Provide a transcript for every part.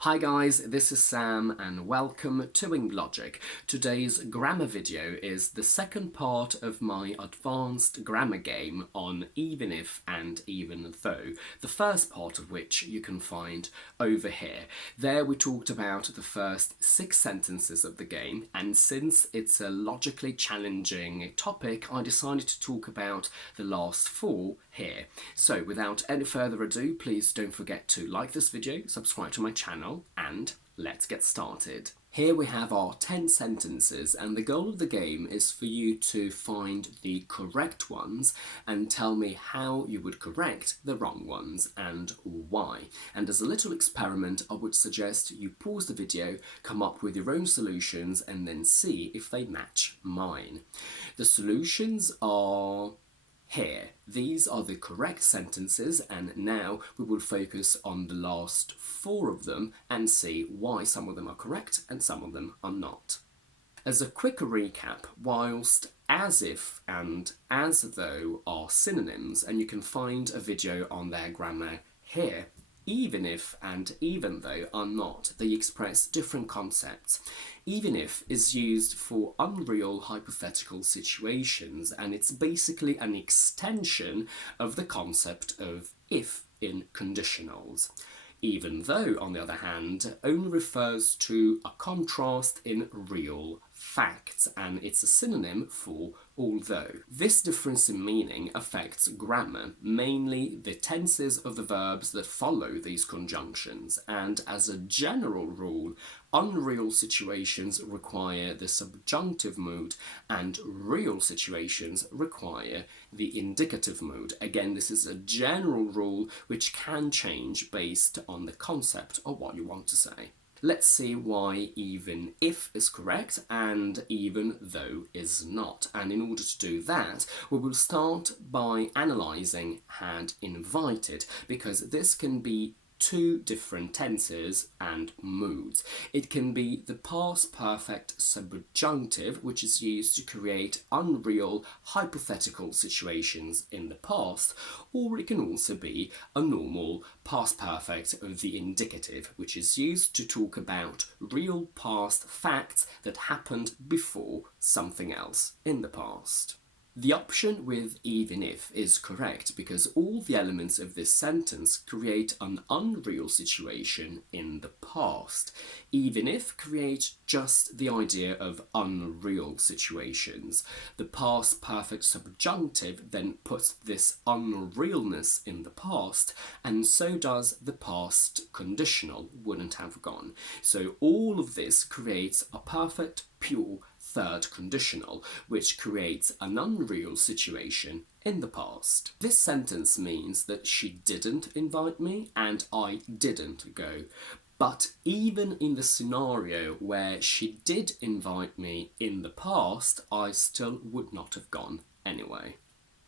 Hi guys, this is Sam and welcome to Logic. Today's grammar video is the second part of my advanced grammar game on even if and even though, the first part of which you can find over here. There we talked about the first 6 sentences of the game, and since it's a logically challenging topic, I decided to talk about the last 4 here. So without any further ado, please don't forget to like this video, subscribe to my channel, and let's get started. Here we have our 10 sentences, and the goal of the game is for you to find the correct ones and tell me how you would correct the wrong ones and why. And as a little experiment, I would suggest you pause the video, come up with your own solutions, and then see if they match mine. The solutions are here. These are the correct sentences, and now we will focus on the last 4 of them and see why some of them are correct and some of them are not. As a quick recap, whilst as if and as though are synonyms, and you can find a video on their grammar here, even if and even though are not. They express different concepts. Even if is used for unreal hypothetical situations, and it's basically an extension of the concept of if in conditionals. Even though, on the other hand, only refers to a contrast in real facts, and it's a synonym for although. This difference in meaning affects grammar, mainly the tenses of the verbs that follow these conjunctions, and as a general rule, unreal situations require the subjunctive mood and real situations require the indicative mood. Again, this is a general rule which can change based on the concept of what you want to say. Let's see why even if is correct and even though is not. And in order to do that, we will start by analysing had invited, because this can be 2 different tenses and moods. It can be the past perfect subjunctive, which is used to create unreal hypothetical situations in the past, or it can also be a normal past perfect of the indicative, which is used to talk about real past facts that happened before something else in the past. The option with even if is correct because all the elements of this sentence create an unreal situation in the past. Even if creates just the idea of unreal situations. The past perfect subjunctive then puts this unrealness in the past, and so does the past conditional wouldn't have gone. So all of this creates a perfect, pure third conditional, which creates an unreal situation in the past. This sentence means that she didn't invite me and I didn't go. But even in the scenario where she did invite me in the past, I still would not have gone anyway.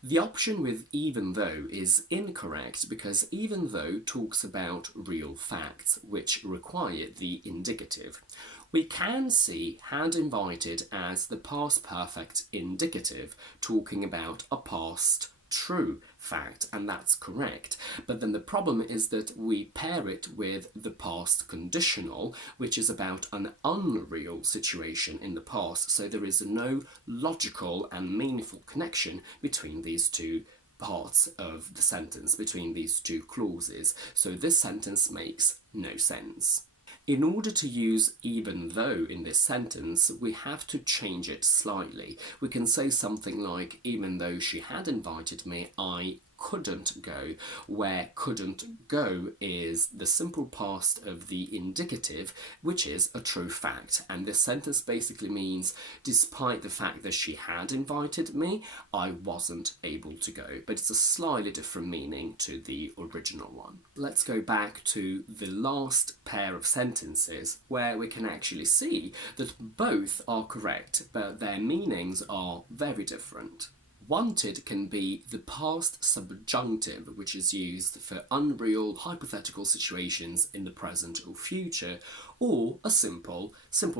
The option with even though is incorrect because even though talks about real facts which require the indicative. We can see had invited as the past perfect indicative, talking about a past true fact, and that's correct. But then the problem is that we pair it with the past conditional, which is about an unreal situation in the past, so there is no logical and meaningful connection between these 2 parts of the sentence, between these 2 clauses. So this sentence makes no sense. In order to use even though in this sentence, we have to change it slightly. We can say something like, even though she had invited me, I couldn't go, where couldn't go is the simple past of the indicative, which is a true fact. And this sentence basically means, despite the fact that she had invited me, I wasn't able to go. But it's a slightly different meaning to the original one. Let's go back to the last pair of sentences, where we can actually see that both are correct, but their meanings are very different. Wanted can be the past subjunctive, which is used for unreal hypothetical situations in the present or future, or a simple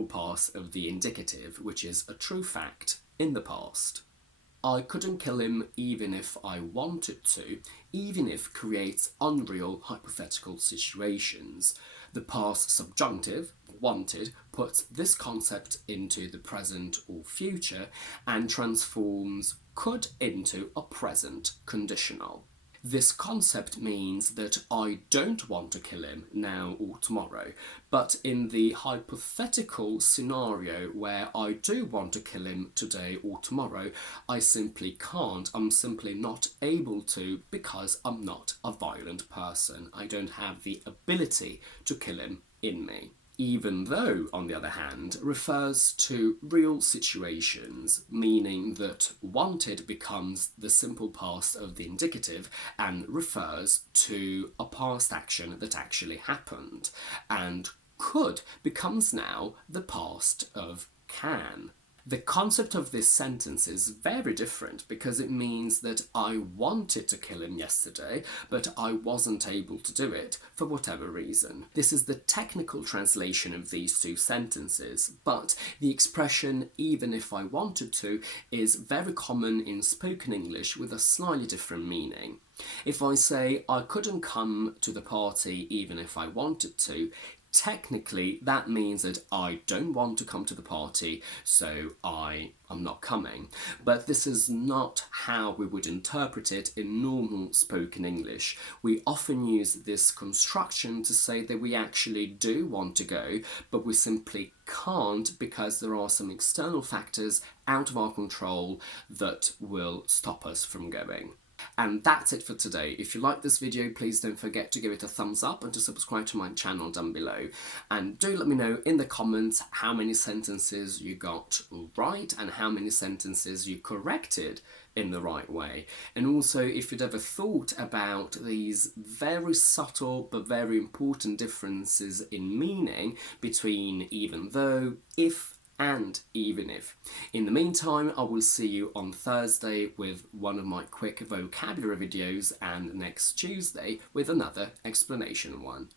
past of the indicative, which is a true fact in the past. I couldn't kill him even if I wanted to, even if creates unreal hypothetical situations. The past subjunctive, wanted, puts this concept into the present or future and transforms could into a present conditional. This concept means that I don't want to kill him now or tomorrow, but in the hypothetical scenario where I do want to kill him today or tomorrow, I simply can't. I'm simply not able to because I'm not a violent person. I don't have the ability to kill him in me. Even though, on the other hand, refers to real situations, meaning that wanted becomes the simple past of the indicative and refers to a past action that actually happened, and could becomes now the past of can. The concept of this sentence is very different because it means that I wanted to kill him yesterday, but I wasn't able to do it for whatever reason. This is the technical translation of these two sentences, but the expression even if I wanted to is very common in spoken English with a slightly different meaning. If I say I couldn't come to the party even if I wanted to, technically that means that I don't want to come to the party, so I am not coming. But this is not how we would interpret it in normal spoken English. We often use this construction to say that we actually do want to go, but we simply can't because there are some external factors out of our control that will stop us from going. And that's it for today. If you like this video, please don't forget to give it a thumbs up and to subscribe to my channel down below. And do let me know in the comments how many sentences you got right and how many sentences you corrected in the right way. And also if you'd ever thought about these very subtle but very important differences in meaning between even though, if, and even if. In the meantime, I will see you on Thursday with one of my quick vocabulary videos and next Tuesday with another explanation one.